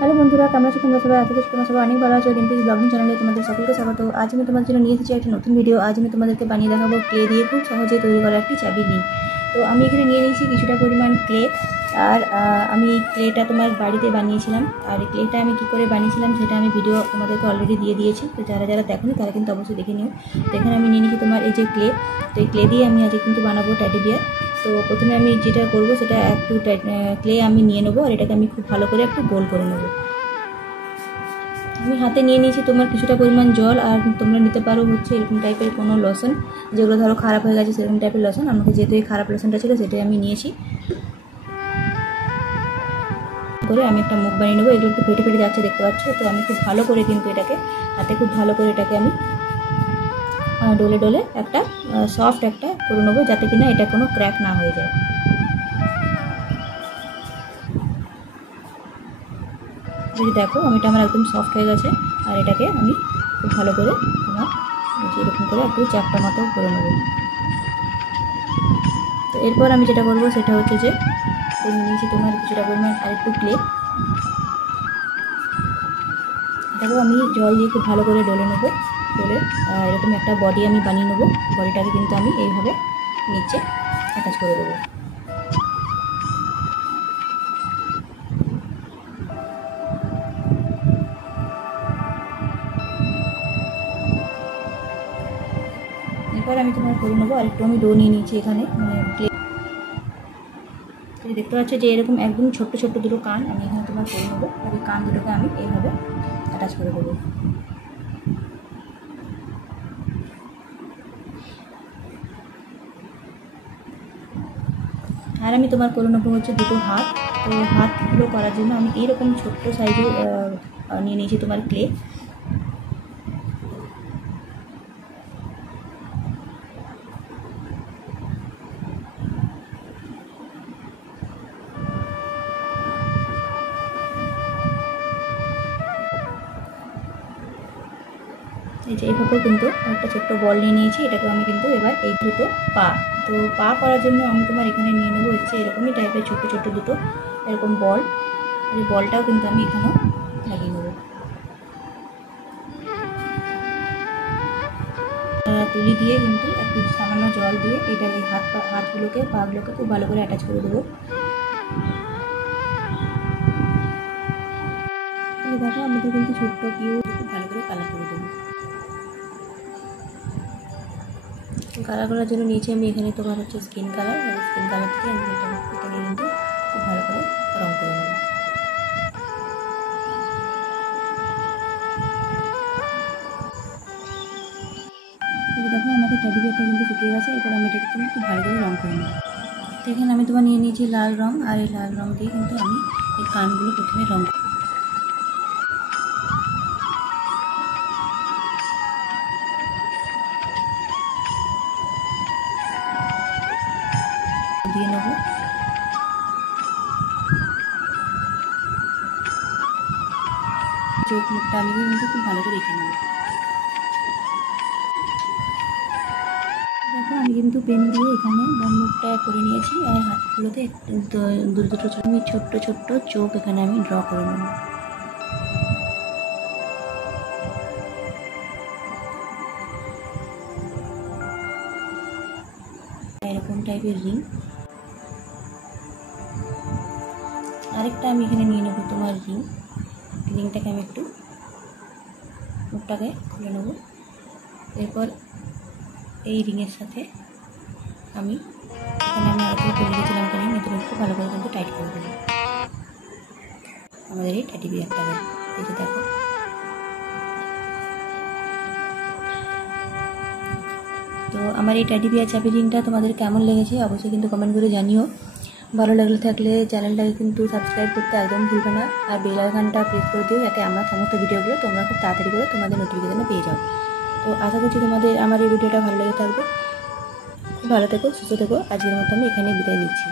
Hello বন্ধুরা, কেমন আছো তোমরা সবাই? আজকে তোমরা সবাই অনেক ভালো আছো। ডিম্পিস ব্লগিং চ্যানেলে তোমাদের সকলকে স্বাগত। আজ আমি তোমাদের জন্য নিয়ে এসেছি একটা নতুন ভিডিও। আজ আমি তোমাদেরকে বানিয়ে দেখাবো ক্লে দিয়ে খুব সহজে তৈরি করা একটি চাবি রিং। তো আমি এখানে নিয়ে নিয়েছি কিছুটা পরিমাণ ক্লে। আর আমি ক্লেটা তোমার বাড়িতে বানিয়েছিলাম। আর এই ক্লেটা আমি কী করে বানিয়েছিলাম সেটা আমি ভিডিও তোমাদেরকে অলরেডি দিয়ে দিয়েছি। তো যারা যারা দেখোনি তারা কিন্তু অবশ্যই দেখে নিও। তো এখানে আমি নিয়ে নিয়েছি তোমার এই যে ক্লে। তো এই ক্লে দিয়ে আমি আজকে কিন্তু বানাবো টেডি বিয়ার। তো প্রথমে আমি যেটা করবো সেটা একটু ক্লে আমি নিয়ে নেবো, আর এটাকে আমি খুব ভালো করে একটু গোল করে নেবো। আমি হাতে নিয়ে নিয়েছি তোমার কিছুটা পরিমাণ জল, আর তোমরা নিতে পারো হচ্ছে এরকম টাইপের কোনো লসন, যেগুলো ধরো খারাপ হয়ে গেছে সেরকম টাইপের লসন। আমাকে যেহেতু এই খারাপ লসনটা ছিল সেটাই আমি নিয়েছি। করে আমি একটা মুখ বানিয়ে নেবো। এগুলো একটু ফেটে ফেটে যাচ্ছে দেখতে পাচ্ছ। তো আমি খুব ভালো করে কিন্তু এটাকে হাতে খুব ভালো করে এটাকে আমি ডলে ডলে একটা সফট একটা করে নেবো, যাতে কিনা এটা কোনো ক্র্যাক না হয়ে যায়। যদি দেখো এটা আমার একদম সফট হয়ে গেছে, আর এটাকে আমি খুব ভালো করে তোমার এরকম করে একটু চ্যাপটা মতো করে নেব। তো এরপর আমি যেটা করবো সেটা হচ্ছে যে নিয়েছি তোমার কিছুটা পরিমাণ আরেকটু ক্লে। এটাকেও আমি জল দিয়ে খুব ভালো করে ডলে নেবো। ডলে এরকম একটা বডি আমি বানিয়ে নেবো। বডিটাকে কিন্তু আমি এইভাবে নিচে অ্যাটাচ করে দেবো। এরপর আমি তোমার করে নেবো। আর একটু আমি ডো নিয়ে নিয়েছি এখানে দেখতে পাচ্ছ যে এরকম একদম ছোট্ট ছোট্ট দুটো কান আমি এখানে তোমার করে নেবো। আর এই কান দুটোকে আমি এইভাবে অ্যাটাচ করে দেবো। আর আমি তোমার করে নেবো হচ্ছে দুটো হাত। তো হাতগুলো করার জন্য আমি এইরকম ছোট্ট সাইজের নিয়ে নিয়েছি তোমার ক্লে। এই যে এইভাবে কিন্তু একটা ছোট্ট বল নিয়ে নিয়েছি। এটাকে আমি কিন্তু এবার এই দুটো পা, তো পা করার জন্য আমি তোমার এখানে নিয়ে নেবো হচ্ছে এরকমই টাইপের ছোট্ট ছোট্ট দুটো এরকম বল। এই বলটাও কিন্তু আমি এখানেও লাগিয়ে নেবো। তুলি দিয়ে কিন্তু একটু সামান্য জল দিয়ে এটা এই হাতগুলোকে পাগুলোকে খুব ভালো করে অ্যাটাচ করে দেবো। দেখো আমি তো কিন্তু ছোট্ট কিউ খুব ভালো করে কালার করে দেবো। কালার করার জন্য নিচে আমি এখানে তোমার হচ্ছে স্কিন কালার, আর স্কিন কালার থেকে আমি এখানে কিন্তু খুব ভালো করে রং করে নেব। দেখো আমাদের টেডি বিয়ারটা কিন্তু শুকিয়ে গেছে। এরপর আমি এটাকে কিন্তু খুব ভালো করে রং করে নেব। তো এখানে আমি তোমার নিয়ে নিয়েছি লাল রং, আর এই লাল রং দিয়ে কিন্তু আমি এই কানগুলো প্রথমে রং দিয়ে নেব। চোখ মুখটা আমি কিন্তু খুব ভালো করে রেখে নেব। দেখো আমি কিন্তু পেন দিয়ে এখানে মুখটা করে নিয়েছি, আর হাতগুলোতে দুটো আমি ছোট্ট ছোট্ট চোখ এখানে আমি ড্র করে নেব। এরকম টাইপের রিং। আরেকটা আমি এখানে নিয়ে নেবো তোমার রিংটাকে আমি একটু মুখটাকে খুলে নেব। এরপর এই রিংয়ের সাথে আমি এখানে আমি আরেকটু করে রেখেছিলাম রিং, এতে খুব ভালো করে কিন্তু টাইট করে দেবো আমাদের এই টেডি বিয়ারটাকে। এই যে দেখো তো আমার এই টেডি বিয়ার চাবি রিংটা তোমাদের কেমন লেগেছে অবশ্যই কিন্তু কমেন্ট করে জানিও। ভালো লাগলে থাকলে চ্যানেলটাকে কিন্তু সাবস্ক্রাইব করতে একদম ভুলবে না, আর বেল আইকনটা প্রেস করে দিও যাতে আমার সমস্ত ভিডিওগুলো তোমরা খুব তাড়াতাড়ি করে তোমাদের নোটিফিকেশনে পেয়ে যাও। তো আশা করছি তোমাদের আমার এই ভিডিওটা ভালো লেগে থাকবে। খুব ভালো থেকো, সুস্থ থেকো। আজকের মতো আমি এখানে বিদায় নিচ্ছি।